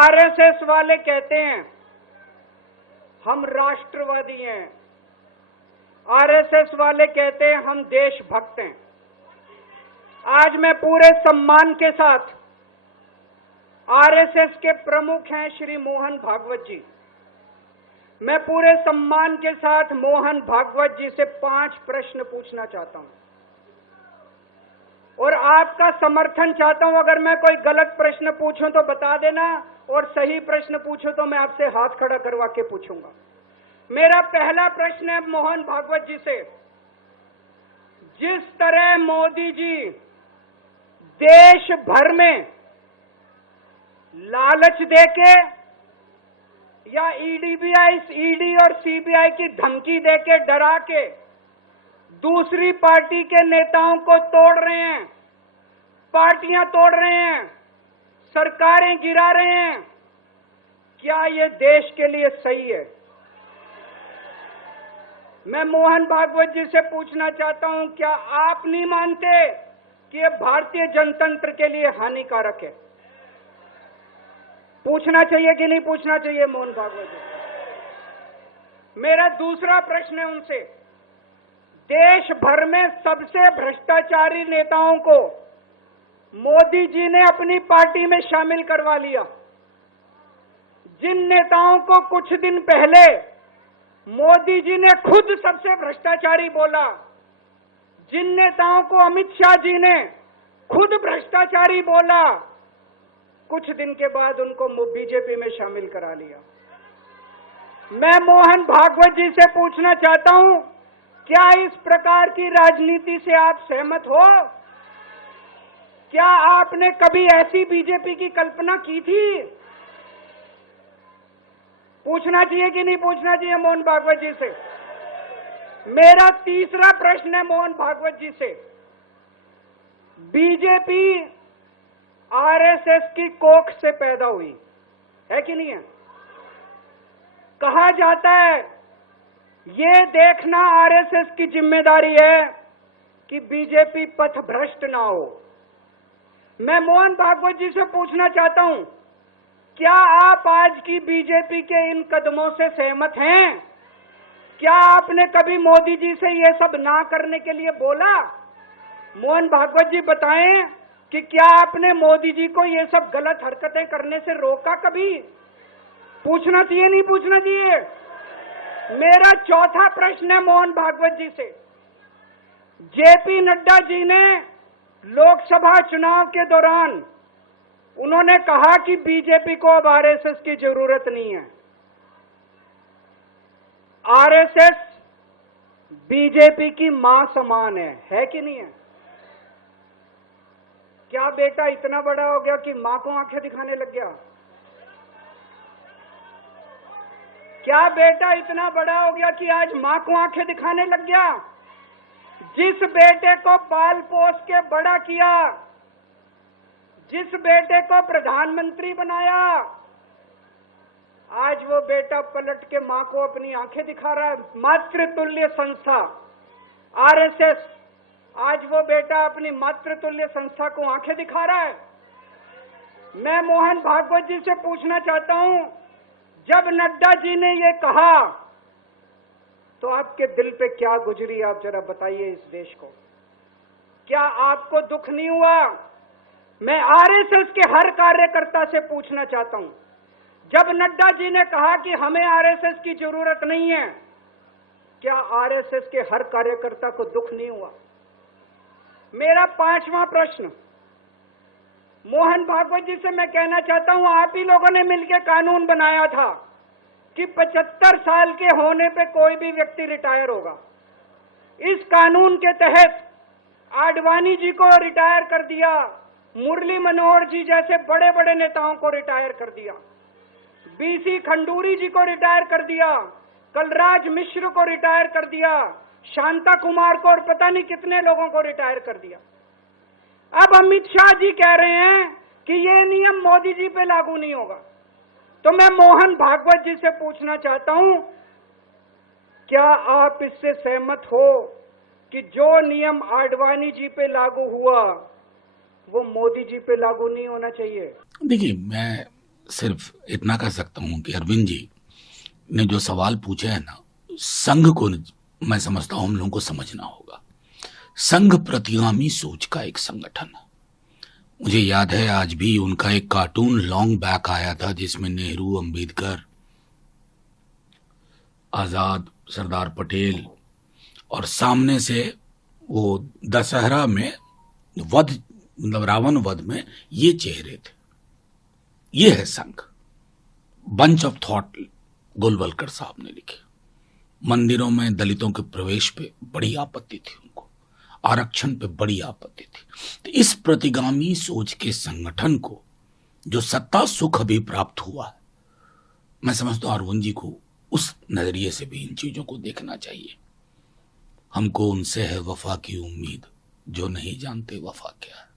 RSS वाले कहते हैं हम राष्ट्रवादी हैं, आरएसएस वाले कहते हैं हम देशभक्त हैं। आज मैं पूरे सम्मान के साथ आरएसएस के प्रमुख हैं श्री मोहन भागवत जी, मैं पूरे सम्मान के साथ मोहन भागवत जी से 5 प्रश्न पूछना चाहता हूं और आपका समर्थन चाहता हूं। अगर मैं कोई गलत प्रश्न पूछूं तो बता देना और सही प्रश्न पूछूं तो मैं आपसे हाथ खड़ा करवा के पूछूंगा। मेरा पहला प्रश्न है मोहन भागवत जी से, जिस तरह मोदी जी देश भर में लालच देके या ईडी और सीबीआई की धमकी देके डरा के दूसरी पार्टी के नेताओं को तोड़ रहे हैं, पार्टियां तोड़ रहे हैं, सरकारें गिरा रहे हैं, क्या ये देश के लिए सही है? मैं मोहन भागवत जी से पूछना चाहता हूं, क्या आप नहीं मानते कि ये भारतीय जनतंत्र के लिए हानिकारक है? पूछना चाहिए कि नहीं पूछना चाहिए मोहन भागवत जी? मेरा दूसरा प्रश्न है उनसे, देश भर में सबसे भ्रष्टाचारी नेताओं को मोदी जी ने अपनी पार्टी में शामिल करवा लिया। जिन नेताओं को कुछ दिन पहले मोदी जी ने खुद सबसे भ्रष्टाचारी बोला, जिन नेताओं को अमित शाह जी ने खुद भ्रष्टाचारी बोला, कुछ दिन के बाद उनको बीजेपी में शामिल करा लिया। मैं मोहन भागवत जी से पूछना चाहता हूं, क्या इस प्रकार की राजनीति से आप सहमत हो? क्या आपने कभी ऐसी बीजेपी की कल्पना की थी? पूछना चाहिए कि नहीं पूछना चाहिए मोहन भागवत जी से? मेरा तीसरा प्रश्न है मोहन भागवत जी से, बीजेपी आरएसएस की कोख से पैदा हुई है कि नहीं है? कहा जाता है ये देखना आरएसएस की जिम्मेदारी है कि बीजेपी पथभ्रष्ट ना हो। मैं मोहन भागवत जी से पूछना चाहता हूं, क्या आप आज की बीजेपी के इन कदमों से सहमत हैं? क्या आपने कभी मोदी जी से ये सब ना करने के लिए बोला? मोहन भागवत जी बताएं कि क्या आपने मोदी जी को ये सब गलत हरकतें करने से रोका कभी? पूछना चाहिए नहीं पूछना चाहिए? मेरा चौथा प्रश्न है मोहन भागवत जी से, जेपी नड्डा जी ने लोकसभा चुनाव के दौरान उन्होंने कहा कि बीजेपी को अब आरएसएस की जरूरत नहीं है। आरएसएस बीजेपी की मां समान है कि नहीं है? क्या बेटा इतना बड़ा हो गया कि मां को आंखें दिखाने लग गया? क्या बेटा इतना बड़ा हो गया कि आज मां को आंखें दिखाने लग गया? जिस बेटे को पाल पोस के बड़ा किया, जिस बेटे को प्रधानमंत्री बनाया, आज वो बेटा पलट के मां को अपनी आंखें दिखा रहा है। मातृतुल्य संस्था आरएसएस, आज वो बेटा अपनी मातृतुल्य संस्था को आंखें दिखा रहा है। मैं मोहन भागवत जी से पूछना चाहता हूं, जब नड्डा जी ने ये कहा तो आपके दिल पे क्या गुजरी, आप जरा बताइए इस देश को। क्या आपको दुख नहीं हुआ? मैं आरएसएस के हर कार्यकर्ता से पूछना चाहता हूं, जब नड्डा जी ने कहा कि हमें आरएसएस की जरूरत नहीं है, क्या आरएसएस के हर कार्यकर्ता को दुख नहीं हुआ? मेरा 5वां प्रश्न मोहन भागवत जी से मैं कहना चाहता हूं, आप ही लोगों ने मिलकर कानून बनाया था कि 75 साल के होने पे कोई भी व्यक्ति रिटायर होगा। इस कानून के तहत आडवाणी जी को रिटायर कर दिया, मुरली मनोहर जी जैसे बड़े बड़े नेताओं को रिटायर कर दिया, बीसी खंडूरी जी को रिटायर कर दिया, कलराज मिश्र को रिटायर कर दिया, शांता कुमार को और पता नहीं कितने लोगों को रिटायर कर दिया। अब अमित शाह जी कह रहे हैं कि ये नियम मोदी जी पे लागू नहीं होगा। तो मैं मोहन भागवत जी से पूछना चाहता हूं, क्या आप इससे सहमत हो कि जो नियम आडवाणी जी पे लागू हुआ वो मोदी जी पे लागू नहीं होना चाहिए? देखिए, मैं सिर्फ इतना कह सकता हूं कि अरविंद जी ने जो सवाल पूछे हैं ना, संघ को मैं समझता हूं हम लोगों को समझना होगा। संघ प्रतिगामी सोच का एक संगठन है। मुझे याद है आज भी उनका एक कार्टून लॉन्ग बैक आया था जिसमें नेहरू, अंबेडकर, आजाद, सरदार पटेल और सामने से वो दशहरा में वध, मतलब रावण वध में ये चेहरे थे। ये है संघ। बंच ऑफ थॉट गोलवलकर साहब ने लिखे। मंदिरों में दलितों के प्रवेश पे बड़ी आपत्ति थी उनको, आरक्षण पे बड़ी आपत्ति थी। तो इस प्रतिगामी सोच के संगठन को जो सत्ता सुख अभी प्राप्त हुआ है, मैं समझता हूं अरविंद जी को उस नजरिए से भी इन चीजों को देखना चाहिए। हमको उनसे है वफा की उम्मीद जो नहीं जानते वफा क्या है।